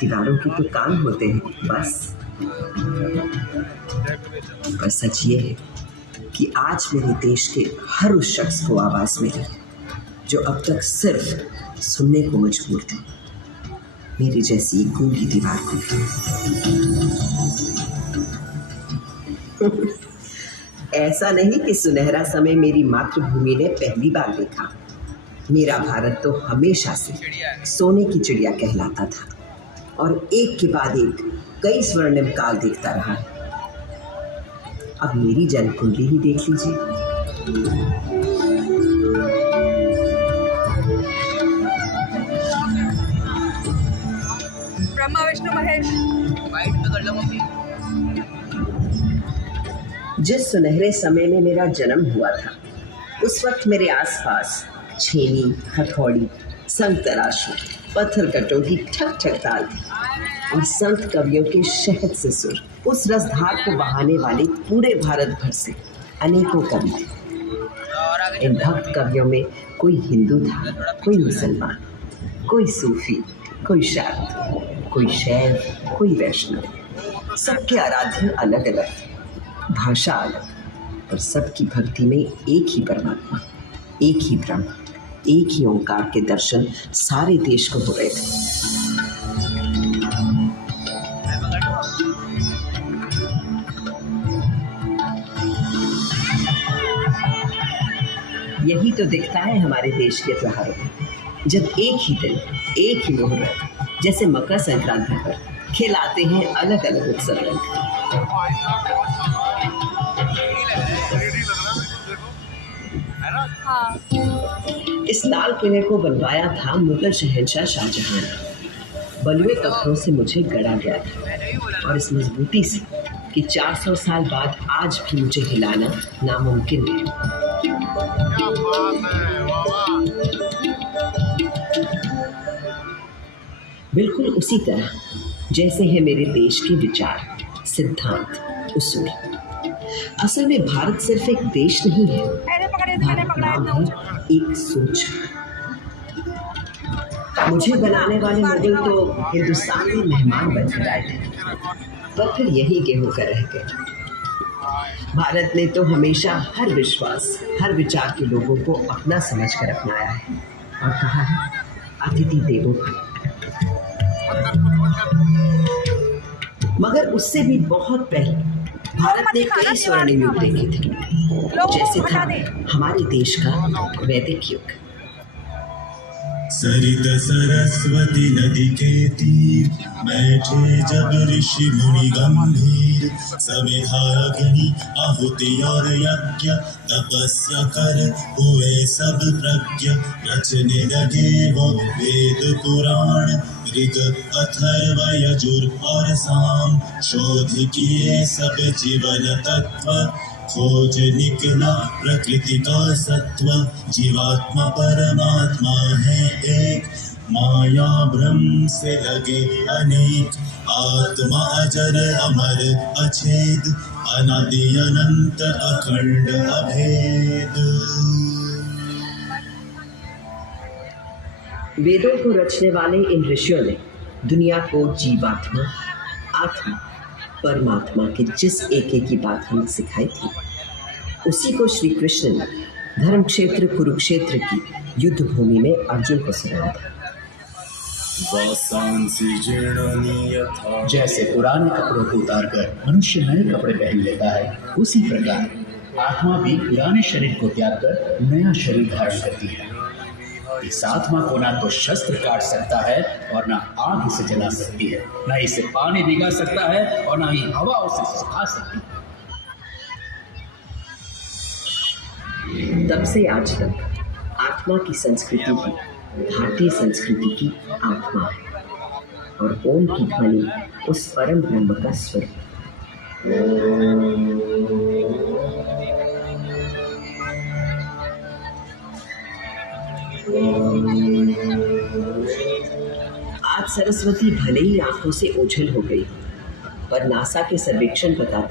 दीवारों के तो कान होते हैं बस। पर सच ये है कि आज मेरे देश के हर उस शख्स को आवाज मिली जो अब तक सिर्फ सुनने को मजबूर थी, मेरी जैसी गूंगी दीवार को। ऐसा नहीं कि सुनहरा समय मेरी मातृभूमि ने पहली बार देखा। मेरा भारत तो हमेशा से सोने की चिड़िया कहलाता था और एक के बाद एक कई स्वर्णिम काल देखता रहा है। अब मेरी जन्म कुंडली ही देख लीजिए। ब्रह्मा विष्णु महेश। वाइट में कर लो मम्मी। जिस सुनहरे समय में मेरा जन्म हुआ था, उस वक्त मेरे आसपास छेनी, हथौड़ी, संग तराशू, पत्थर कटोरी, ठक ठक ताल थी और संत कवियों के शहद से सुर, उस रसधार को बहाने वाले पूरे भारत भर से अनेकों कवि थे। इन भक्त कवियों में कोई हिंदू था, कोई मुसलमान, कोई सूफी, कोई शाक्त, कोई शैव, कोई वैष्णव। सबके आराध्य अलग अलग थे, भाषा अलग, पर सबकी भक्ति में एक ही परमात्मा, एक ही ब्रह्म, एक ही ओंकार के दर्शन सारे देश को हो रहे थे। यही तो दिखता है हमारे देश के त्योहारों में, जब एक ही दिन, एक ही मुहूर्त, जैसे मकर संक्रांति पर खिलाते हैं अलग अलग उत्सव रंग। इस लाल किले को बनवाया था मुगल शहंशाह शाहजहां ने। बलुए पत्थरों से मुझे गढ़ा गया था और इस मजबूती से कि 400 साल बाद आज भी मुझे हिलाना नामुमकिन है। बिल्कुल उसी तरह जैसे है मेरे देश के विचार, सिद्धांत, उसूल। असल में भारत सिर्फ एक देश नहीं है, भारत नाम है एक सोच। मुझे बनाने वाले मुगल तो हिंदुस्तान में मेहमान बनकर आए थे, पर फिर यही के होकर रह गए। भारत ने तो हमेशा हर विश्वास, हर विचार के लोगों को अपना समझकर अपनाया है और कहा है अतिथि देवो भव। मगर उससे भी बहुत पहले भारत ने कई स्वर्णिम युग देखे थे, जैसे था हमारे देश का वैदिक युग। सरित सरस्वती नदी के तीर बैठे जब ऋषि मुनि गंभीर, समिधा अग्नि आहुति और यज्ञ तपस्या कर हुए सब प्रज्ञ। रचने लगे वो वेद पुराण, ऋग अथर्व यजुर और साम, शोध किए सब जीवन तत्व, खोज निकला प्रकृति का सत्व। जीवात्मा परमात्मा है एक, माया भ्रम से लगे अनेक। आत्मा अजर अमर अछेद, अनादि अनंत अखंड अभेद। वेदों को रचने वाले इन ऋषियों ने दुनिया को जीवात्मा, आत्मा, परमात्मा की जिस एक की बात हमें सिखाई थी, उसी को श्री कृष्ण ने धर्म क्षेत्र कुरुक्षेत्र की युद्ध भूमि में अर्जुन को सुनाया था। जैसे पुराने कपड़ों को उतारकर मनुष्य नए कपड़े पहन लेता है, उसी प्रकार आत्मा भी पुराने शरीर को त्याग कर नया शरीर धारण करती है। इस आत्मा को ना तो शस्त्र काट सकता है और ना आग इसे जला सकती है, ना इसे पानी भिगा सकता है और ना ही हवा उसे सुखा सकती है। तब से आज तक आत्मा की संस्कृति भी भारतीय संस्कृति की आत्मा है और ओम की ध्वनि उस परम ब्रह्म का स्वर। आज सरस्वती भले ही आंखों से ओझल हो गई, पर नासा के सर्वेक्षण बताते